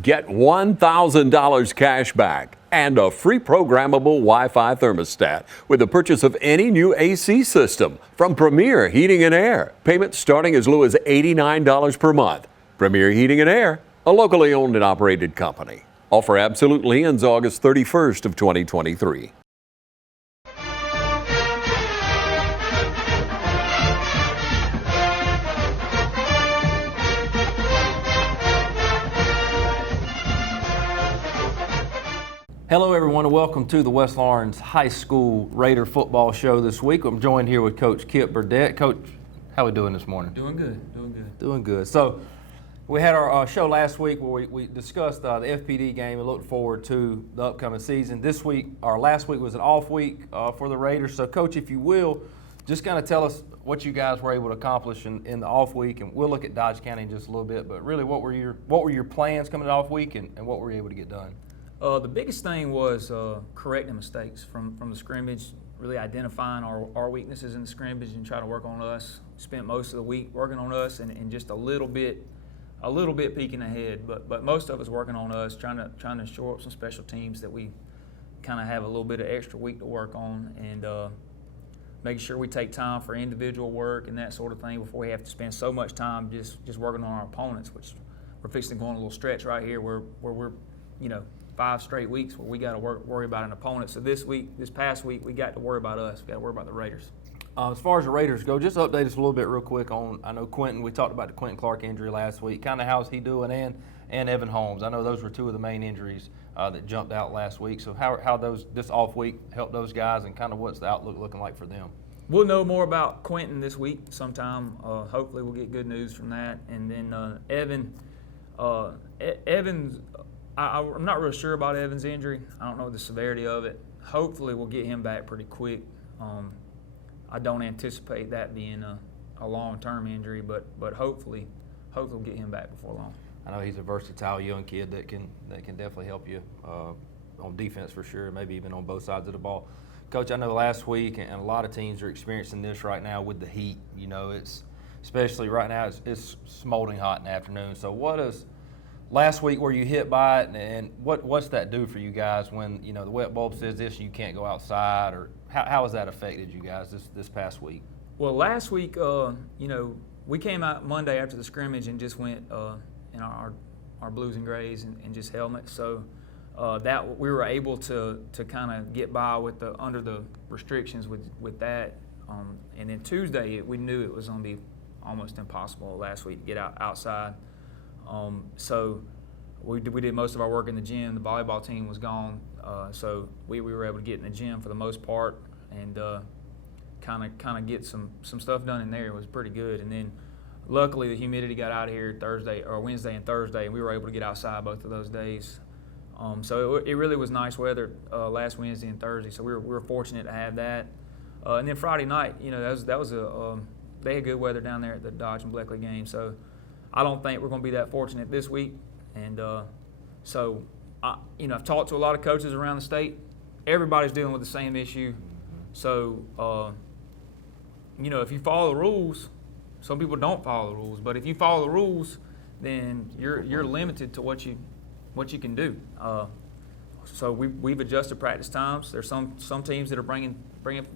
Get $1,000 cash back and a free programmable Wi-Fi thermostat with the purchase of any new AC system from Premier Heating and Air. Payments starting as low as $89 per month. Premier Heating and Air, a locally owned and operated company. Offer absolutely ends August 31st of 2023. Hello everyone and welcome to the West Lawrence High School Raider football show this week. I'm joined here with Coach Kip Burdett. Coach, how we doing this morning? Doing good. Doing good. So we had our show last week where we discussed the FPD game and looked forward to the upcoming season. This week, our last week was an off week for the Raiders. So Coach, if you will, just kind of tell us what you guys were able to accomplish in the off week, and we'll look at Dodge County in just a little bit, but really what were your plans coming off week and what were you able to get done? The biggest thing was correcting mistakes from the scrimmage, really identifying our weaknesses in the scrimmage and trying to work on us. Spent most of the week working on us and just a little bit peeking ahead, but most of us working on us, trying to shore up some special teams that we kind of have a little bit of extra week to work on, and making sure we take time for individual work and that sort of thing before we have to spend so much time just working on our opponents, which we're fixing to go on a little stretch right here where we're 5 straight weeks where we got to worry about an opponent. So this past week, we got to worry about us. We got to worry about the Raiders. As far as the Raiders go, just update us a little bit real quick on, I know Quentin, we talked about the Quentin Clark injury last week. Kind of how's he doing, and Evan Holmes. I know those were two of the main injuries that jumped out last week. So how this off week helped those guys, and kind of what's the outlook looking like for them? We'll know more about Quentin this week sometime. Hopefully we'll get good news from that. And then Evan's, I'm not real sure about Evan's injury. I don't know the severity of it. Hopefully we'll get him back pretty quick. I don't anticipate that being a long-term injury, but hopefully we'll get him back before long. I know he's a versatile young kid that can definitely help you on defense for sure, maybe even on both sides of the ball. Coach, I know last week, and a lot of teams are experiencing this right now with the heat. It's especially right now it's smoldering hot in the afternoon. So what is last week were you hit by it, and what's that do for you guys when the wet bulb says this and you can't go outside, or how has that affected you guys this past week? Well, last week, we came out Monday after the scrimmage and just went in our blues and grays and just helmets. So that we were able to kind of get by under the restrictions with that. And then Tuesday, we knew it was going to be almost impossible last week to get outside. So we did most of our work in the gym. The volleyball team was gone, so we were able to get in the gym for the most part and kind of get some stuff done in there. It was pretty good. And then luckily the humidity got out of here Wednesday and Thursday, and we were able to get outside both of those days. So it really was nice weather last Wednesday and Thursday. So we were fortunate to have that. And then Friday night, that was they had good weather down there at the Dodge and Bleckley game. So I don't think we're going to be that fortunate this week, and so I've talked to a lot of coaches around the state. Everybody's dealing with the same issue. So if you follow the rules, some people don't follow the rules, but if you follow the rules, then you're limited to what you can do. So we've adjusted practice times. There's some teams that are bringing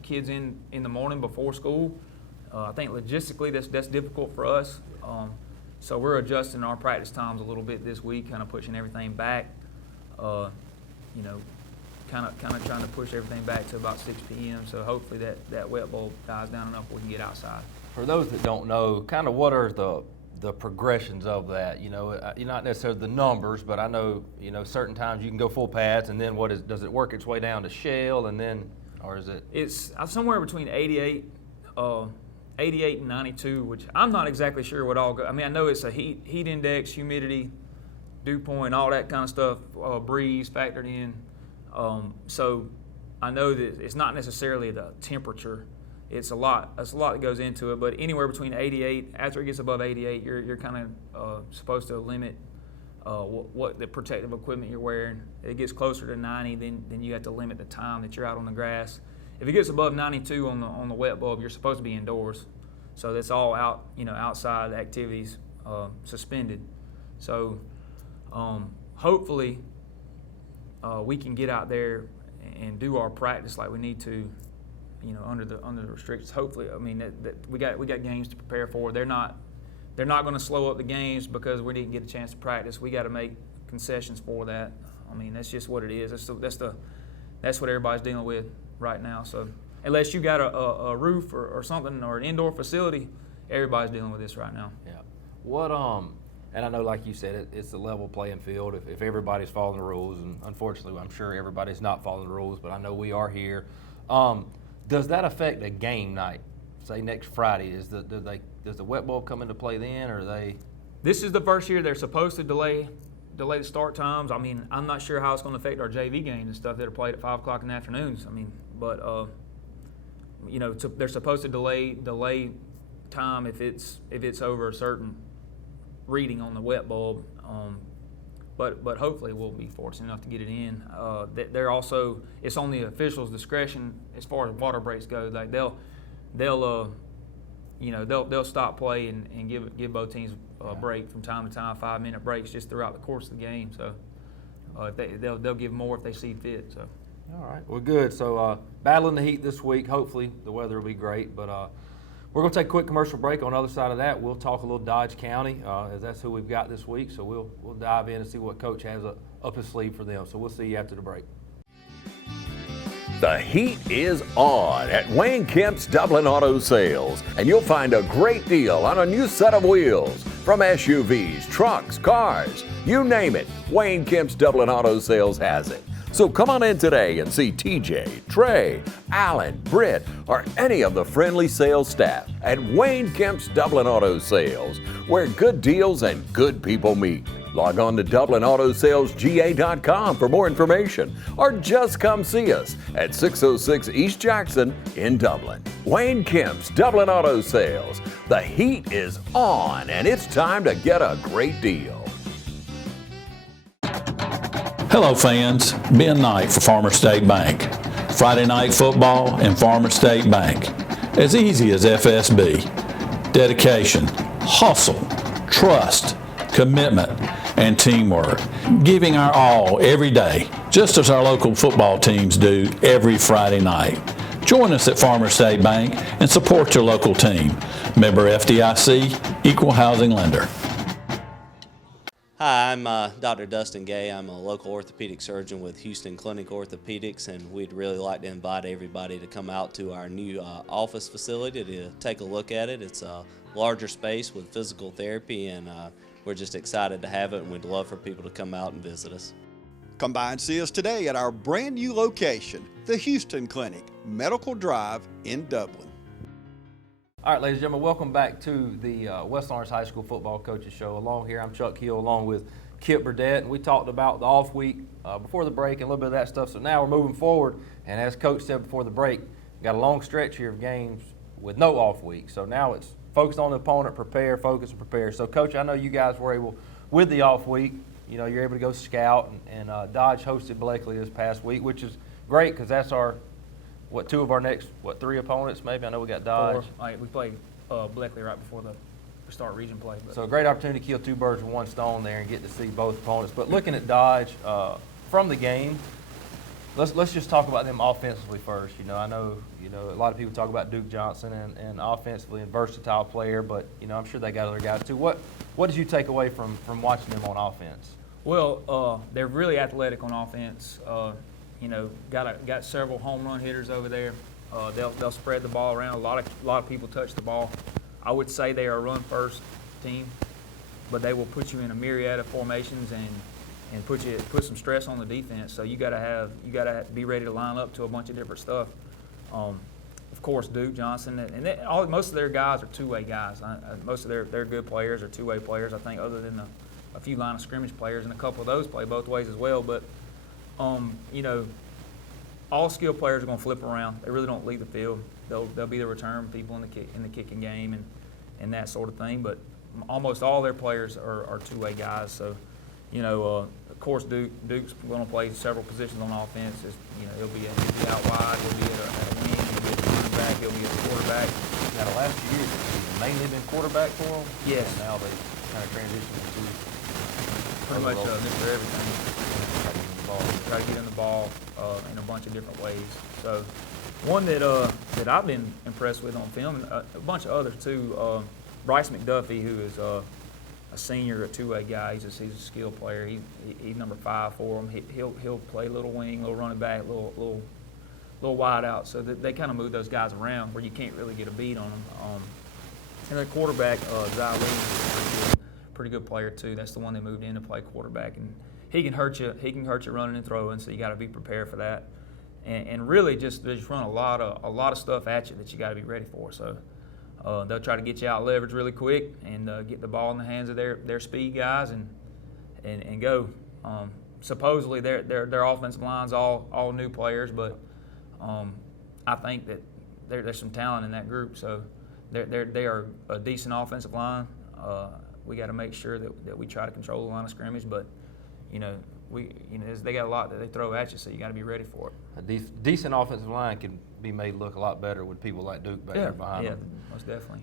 kids in the morning before school. I think logistically that's difficult for us. So we're adjusting our practice times a little bit this week, kind of pushing everything back. Kind of trying to push everything back to about 6 p.m. So hopefully that wet bulb dies down enough we can get outside. For those that don't know, kind of what are the progressions of that? Not necessarily the numbers, but I know certain times you can go full pads, and then does it work its way down to shell, and then, or is it? It's somewhere between 88 and 92, which I'm not exactly sure what all. I mean, I know it's a heat index, humidity, dew point, all that kind of stuff, breeze factored in. So I know that it's not necessarily the temperature. It's a lot that goes into it. But anywhere between 88, after it gets above 88, you're kind of supposed to limit what the protective equipment you're wearing. It gets closer to 90, then you have to limit the time that you're out on the grass. If it gets above 92 on the wet bulb, you're supposed to be indoors. So that's all outside activities suspended. So hopefully we can get out there and do our practice like we need to, under the restrictions. Hopefully, I mean that we got games to prepare for. They're not going to slow up the games because we didn't get a chance to practice. We got to make concessions for that. I mean, that's just what it is. That's what everybody's dealing with right now. So unless you got a roof or something or an indoor facility, everybody's dealing with this right now. Yeah. What and I know, like you said, it's a level playing field if everybody's following the rules, and unfortunately, I'm sure everybody's not following the rules, but I know we are here. Does that affect a game night? Say next Friday, does the wet bowl come into play then, or are they? This is the first year they're supposed to delay the start times. I mean, I'm not sure how it's going to affect our JV games and stuff that are played at 5 o'clock in the afternoons. I mean, but they're supposed to delay time if it's over a certain reading on the wet bulb. But hopefully we'll be fortunate enough to get it in. They're also, it's on the officials' discretion as far as water breaks go. Like they'll stop play and give both teams a break from time to time, 5-minute breaks just throughout the course of the game. So they'll give more if they see fit. So. All right, well, good. So battling the heat this week. Hopefully the weather will be great, but. We're going to take a quick commercial break. On the other side of that, we'll talk a little Dodge County, as that's who we've got this week. So we'll dive in and see what Coach has up his sleeve for them. So we'll see you after the break. The heat is on at Wayne Kemp's Dublin Auto Sales, and you'll find a great deal on a new set of wheels. From SUVs, trucks, cars, you name it, Wayne Kemp's Dublin Auto Sales has it. So come on in today and see TJ, Trey, Alan, Britt, or any of the friendly sales staff at Wayne Kemp's Dublin Auto Sales, where good deals and good people meet. Log on to DublinAutoSalesGA.com for more information, or just come see us at 606 East Jackson in Dublin. Wayne Kemp's Dublin Auto Sales. The heat is on, and it's time to get a great deal. Hello fans, Ben Knight for Farmers State Bank. Friday night football and Farmers State Bank. As easy as FSB. Dedication, hustle, trust, commitment, and teamwork. Giving our all every day, just as our local football teams do every Friday night. Join us at Farmers State Bank and support your local team. Member FDIC, Equal Housing Lender. Hi, I'm Dr. Dustin Gay. I'm a local orthopedic surgeon with Houston Clinic Orthopedics, and we'd really like to invite everybody to come out to our new office facility to take a look at it. It's a larger space with physical therapy, and we're just excited to have it, and we'd love for people to come out and visit us. Come by and see us today at our brand new location, the Houston Clinic, Medical Drive in Dublin. All right, ladies and gentlemen, welcome back to the West Lawrence High School Football Coaches Show. Along here, I'm Chuck Hill, along with Kip Burdett, and we talked about the off week before the break and a little bit of that stuff. So now we're moving forward, and as Coach said before the break, we've got a long stretch here of games with no off week. So now it's focused on the opponent, prepare, focus, and prepare. So, Coach, I know you guys were able, with the off week, you're able to go scout, and Dodge hosted Blakely this past week, which is great because that's our two of our next, 3 opponents maybe? I know we got Dodge. 4. We played Blakely right before the start region play. But. So a great opportunity to kill 2 birds with 1 stone there and get to see both opponents. But looking at Dodge from the game, let's just talk about them offensively first. I know a lot of people talk about Duke Johnson and offensively and versatile player, but I'm sure they got other guys too. What did you take away from watching them on offense? Well, they're really athletic on offense. Got several home run hitters over there. They'll spread the ball around. A lot of people touch the ball. I would say they are a run first team, but they will put you in a myriad of formations and put some stress on the defense. So you gotta be ready to line up to a bunch of different stuff. Of course, Duke Johnson and most of their guys are two-way guys. Most of their good players are two-way players. I think other than a few line of scrimmage players, and a couple of those play both ways as well. But all skill players are going to flip around. They really don't leave the field. They'll be the return people in the kicking game and that sort of thing. But almost all their players are two-way guys. So, of course, Duke's going to play several positions on offense. He'll be out wide. He'll be at a wing. He'll be at the running back. He'll be at the quarterback. Now, the last 2 years, it's mainly been quarterback for them. Yes. And now they kind of transitioned into pretty much Mr. Everything. Try to get in the ball in a bunch of different ways. So one that I've been impressed with on film, and a bunch of others too. Bryce McDuffie, who is a senior, a two-way guy. He's a skilled player. He's number 5 for him. He'll play little wing, little running back, little wide out. So they kind of move those guys around where you can't really get a beat on them. And the quarterback, Zy Lee, is a pretty good player too. That's the one that moved in to play quarterback, and he can hurt you. He can hurt you running and throwing. So you got to be prepared for that. And really just run a lot of stuff at you that you got to be ready for. So they'll try to get you out leverage really quick and get the ball in the hands of their speed guys and go. Supposedly their offensive line's all new players, but I think that there's some talent in that group. So they are a decent offensive line. We got to make sure that we try to control the line of scrimmage, but they got a lot that they throw at you, so you got to be ready for it. A decent offensive line can be made look a lot better with people like Duke back there behind them. Yeah, most definitely.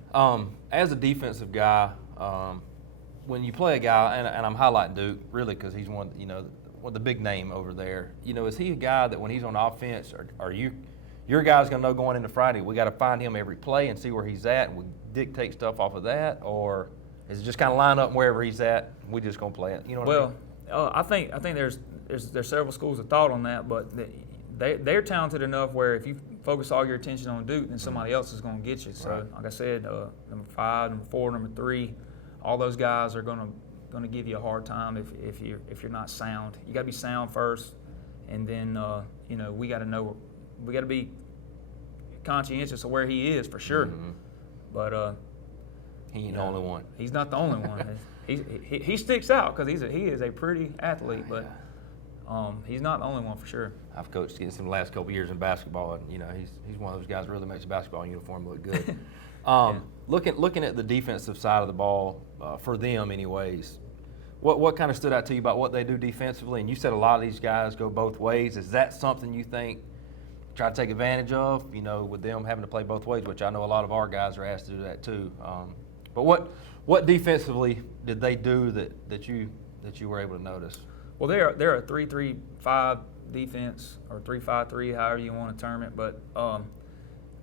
As a defensive guy, when you play a guy, and I'm highlighting Duke really because he's one the big name over there. Is he a guy that when he's on offense, are your guy's going to know going into Friday, we got to find him every play and see where he's at, and we dictate stuff off of that, or is it just kind of line up wherever he's at, and we just going to play it? You know what I mean? I think there's several schools of thought on that, but they're talented enough where if you focus all your attention on Duke, then somebody else is going to get you. So, Right. Like I said, number 5, number 4, number 3, all those guys are going to give you a hard time if you're not sound. You got to be sound first, and then we got to be conscientious of where he is for sure. Mm-hmm. But He ain't the only one. he's not the only one. He sticks out because he is a pretty athlete, but he's not the only one for sure. I've coached against him the last couple of years in basketball, and he's one of those guys that really makes a basketball uniform look good. Looking at the defensive side of the ball for them, anyways. What kind of stood out to you about what they do defensively? And you said a lot of these guys go both ways. Is that something you think try to take advantage of? With them having to play both ways, which I know a lot of our guys are asked to do that too. But what defensively did they do that you were able to notice? Well, they're a 3-3-5 defense, or 3-5-3, however you want to term it. But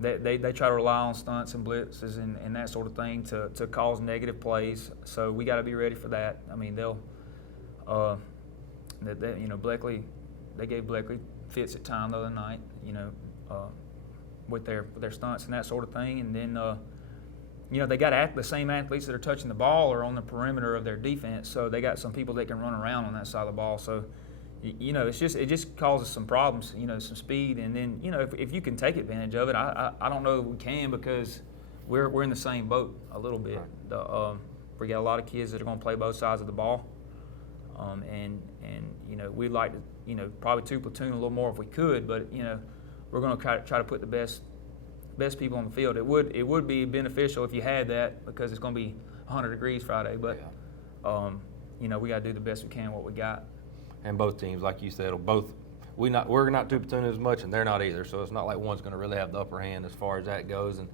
they try to rely on stunts and blitzes and that sort of thing to cause negative plays. So we got to be ready for that. I mean, Bleckley, they gave Bleckley fits at time the other night. With their stunts and that sort of thing, and then. They got the same athletes that are touching the ball are on the perimeter of their defense, so they got some people that can run around on that side of the ball. So, it just causes some problems, some speed, and then, if you can take advantage of it, I don't know that we can because we're in the same boat a little bit. We got a lot of kids that are going to play both sides of the ball, and we'd like to, probably 2 platoon a little more if we could, but we're going to try to put the best people on the field. It would be beneficial if you had that because it's going to be 100 degrees Friday. But we got to do the best we can what we got. And both teams, like you said, we're not 2 platoon as much, and they're not either. So it's not like one's going to really have the upper hand as far as that goes. And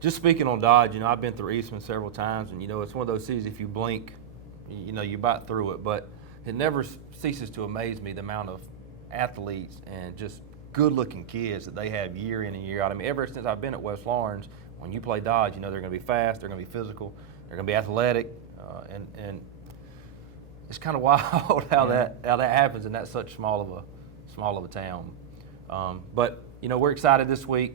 just speaking on Dodge, I've been through Eastman several times, and it's one of those cities. If you blink, you bite through it. But it never ceases to amaze me the amount of athletes and just good-looking kids that they have year in and year out. I mean, ever since I've been at West Lawrence, when you play Dodge, they're going to be fast, they're going to be physical, they're going to be athletic, and it's kind of wild how that happens in that such small of a town. But we're excited this week.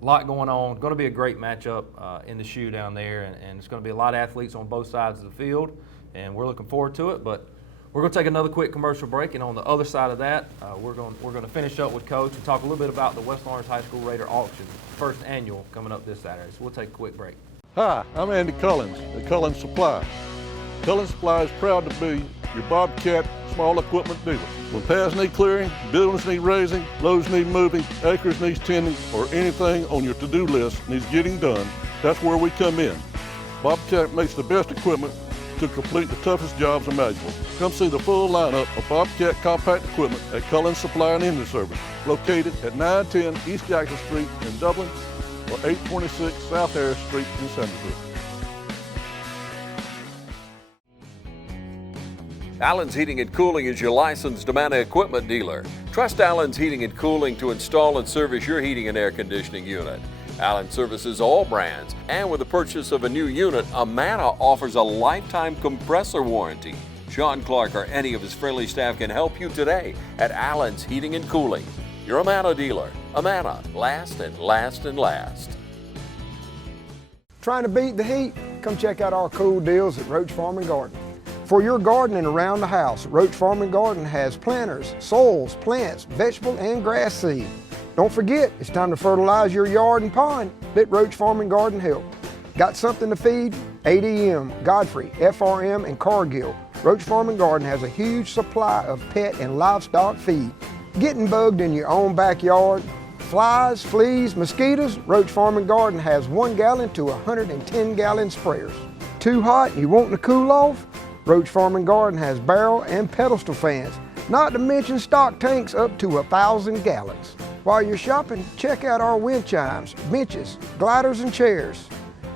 A lot going on. Going to be a great matchup in the shoe down there, and it's going to be a lot of athletes on both sides of the field, and we're looking forward to it. But we're going to take another quick commercial break, and on the other side of that, we're going to finish up with Coach and talk a little bit about the West Lawrence High School Raider Auction, first annual, coming up this Saturday. So we'll take a quick break. Hi, I'm Andy Cullins at Cullins Supply. Cullins Supply is proud to be your Bobcat small equipment dealer. When paths need clearing, buildings need raising, loads need moving, acres needs tending, or anything on your to-do list needs getting done, that's where we come in. Bobcat makes the best equipment to complete the toughest jobs imaginable. Come see the full lineup of Bobcat compact equipment at Cullins Supply and Engine Service, located at 910 East Jackson Street in Dublin or 826 South Harris Street in Centerville. Allen's Heating and Cooling is your licensed Amana equipment dealer. Trust Allen's Heating and Cooling to install and service your heating and air conditioning unit. Allen services all brands, and with the purchase of a new unit, Amana offers a lifetime compressor warranty. Sean Clark or any of his friendly staff can help you today at Allen's Heating and Cooling. Your Amana dealer. Amana, last and last and last. Trying to beat the heat? Come check out our cool deals at Roach Farm and Garden. For your garden and around the house, Roach Farm and Garden has planters, soils, plants, vegetable, and grass seed. Don't forget, it's time to fertilize your yard and pond. Let Roach Farm and Garden help. Got something to feed? ADM, Godfrey, FRM, and Cargill. Roach Farm and Garden has a huge supply of pet and livestock feed. Getting bugged in your own backyard? Flies, fleas, mosquitoes? Roach Farm and Garden has 1 gallon to 110 gallon sprayers. Too hot and you wanting to cool off? Roach Farm and Garden has barrel and pedestal fans, not to mention stock tanks up to 1,000 gallons. While you're shopping, check out our wind chimes, benches, gliders, and chairs.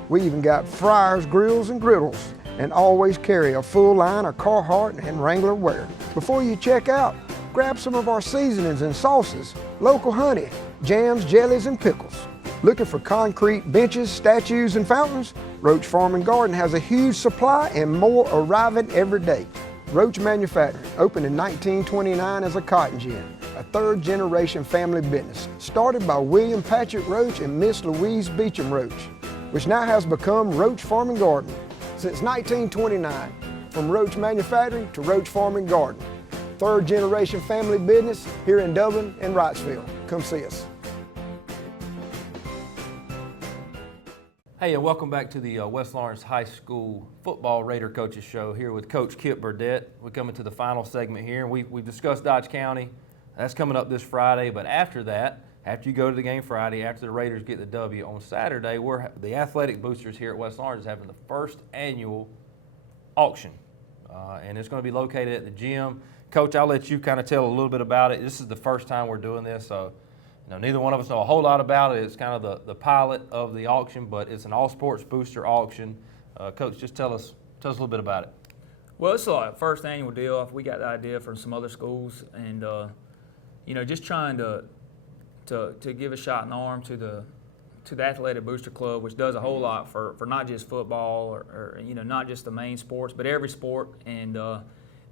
We even got fryers, grills, and griddles, and always carry a full line of Carhartt and Wrangler wear. Before you check out, grab some of our seasonings and sauces, local honey, jams, jellies, and pickles. Looking for concrete benches, statues, and fountains? Roach Farm and Garden has a huge supply and more arriving every day. Roach Manufacturing opened in 1929 as a cotton gin, a third-generation family business, started by William Patrick Roach and Miss Louise Beecham Roach, which now has become Roach Farm and Garden. Since 1929, from Roach Manufacturing to Roach Farm and Garden, third-generation family business here in Dublin and Wrightsville. Come see us. Hey, and welcome back to the West Lawrence High School Football Raider Coaches Show here with Coach Kip Burdett. We're coming to the final segment here, and we've discussed Dodge County. That's coming up this Friday, but after that, after you go to the game Friday, after the Raiders get the W, on Saturday, the Athletic Boosters here at West Lawrence is having the first annual auction, and it's going to be located at the gym. Coach, I'll let you kind of tell a little bit about it. This is the first time we're doing this, so neither one of us know a whole lot about it. It's kind of the pilot of the auction, but it's an all-sports booster auction. Coach, just tell us a little bit about it. Well, it's a first annual deal. We got the idea from some other schools, and just trying to give a shot in the arm to the Athletic Booster Club, which does a whole lot for not just football or not just the main sports, but every sport. And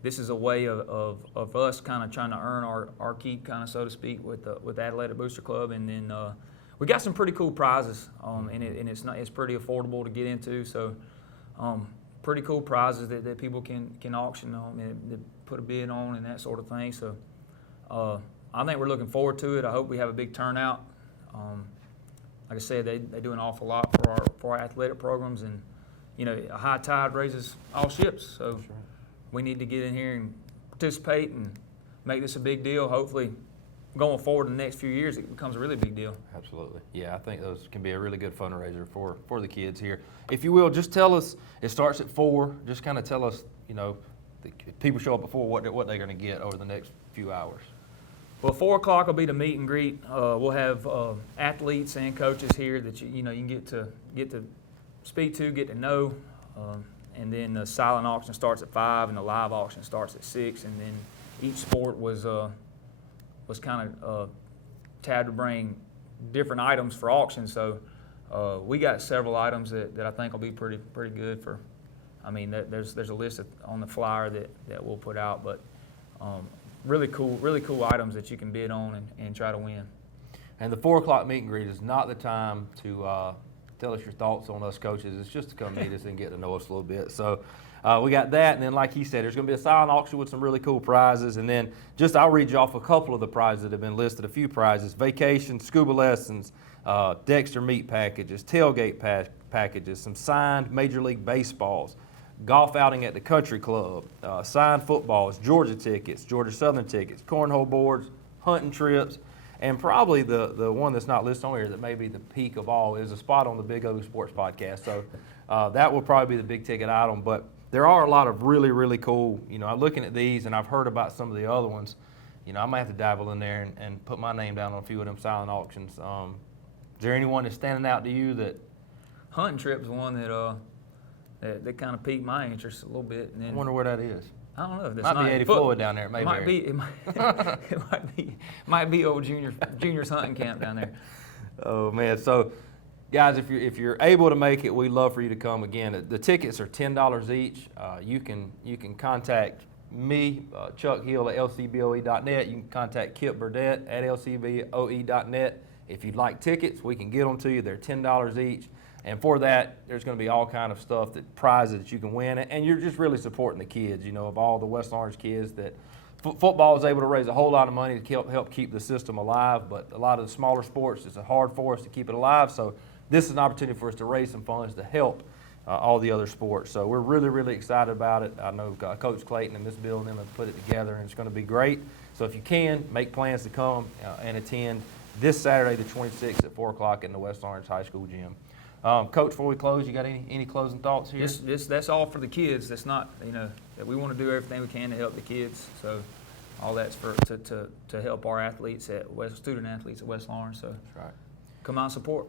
this is a way of us kind of trying to earn our keep, kind of so to speak, with the Athletic Booster Club. And then we got some pretty cool prizes, and it's pretty affordable to get into. So pretty cool prizes that people can auction on and put a bid on and that sort of thing. So I think we're looking forward to it. I hope we have a big turnout. Like I said, they do an awful lot for our athletic programs, and a high tide raises all ships. So we need to get in here and participate and make this a big deal. Hopefully, going forward in the next few years, it becomes a really big deal. Absolutely. Yeah, I think those can be a really good fundraiser for the kids here. If you will, just tell us, it starts at 4. Just kind of tell us, if people show up at 4, what they're going to get over the next few hours. Well, 4 o'clock will be the meet and greet. We'll have athletes and coaches here that you can get to speak to, get to know. And then the silent auction starts at 5, and the live auction starts at 6. And then each sport was kind of tabbed to bring different items for auction. So we got several items that I think will be pretty good for. There's a list on the flyer that we'll put out, but really cool items that you can bid on and try to win. And the 4 o'clock meet and greet is not the time to tell us your thoughts on us coaches. It's just to come meet us and get to know us a little bit. So we got that, and then like he said, there's going to be a silent auction with some really cool prizes. And then I'll read you off a couple of the prizes that have been listed, a few prizes: vacation, scuba lessons, Dexter meat packages, tailgate packages, some signed Major League Baseballs, golf outing at the country club, signed footballs, Georgia tickets, Georgia Southern tickets, cornhole boards, hunting trips. And probably the one that's not listed on here that may be the peak of all is a spot on the Big O Sports Podcast. So that will probably be the big ticket item. But there are a lot of really, really cool, I'm looking at these and I've heard about some of the other ones. I might have to dabble in there and put my name down on a few of them silent auctions. Is there anyone that's standing out to you that? Hunting trip is one that kind of piqued my interest a little bit. And then, I wonder where that is. I don't know. That's Might be not- Eddie but Floyd down there at It might Mayberry. be. It might be old juniors hunting camp down there. Oh man! So, guys, if you're able to make it, we'd love for you to come again. The tickets are $10 each. You can contact me, Chuck Hill at lcboe.net. You can contact Kip Burdett at lcboe.net. If you'd like tickets, we can get them to you. They're $10 each. And for that, there's going to be all kind of stuff, prizes that you can win. And you're just really supporting the kids, of all the West Orange kids that football is able to raise a whole lot of money to help keep the system alive. But a lot of the smaller sports, it's hard for us to keep it alive. So this is an opportunity for us to raise some funds to help all the other sports. So we're really, really excited about it. I know Coach Clayton and Miss Bill and them have put it together, and it's going to be great. So if you can, make plans to come and attend this Saturday, the 26th at 4 o'clock in the West Orange High School gym. Coach, before we close, you got any closing thoughts here? That's all for the kids. That's not, that we want to do everything we can to help the kids. So all that's to help our athletes student athletes at West Orange. So That's right. come out and support.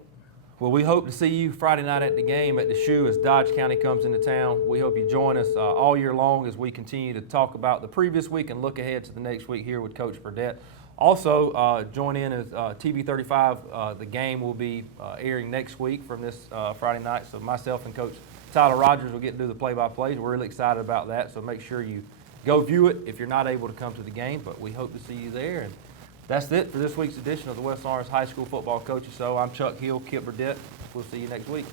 Well, we hope to see you Friday night at the game at the Shoe as Dodge County comes into town. We hope you join us all year long as we continue to talk about the previous week and look ahead to the next week here with Coach Burdett. Also, join in as TV 35. The game will be airing next week from this Friday night. So myself and Coach Tyler Rogers will get to do the play-by-plays. We're really excited about that. So make sure you go view it if you're not able to come to the game. But we hope to see you there. And that's it for this week's edition of the West Orange High School Football Coaches Show. I'm Chuck Hill, Kip Burdett. We'll see you next week.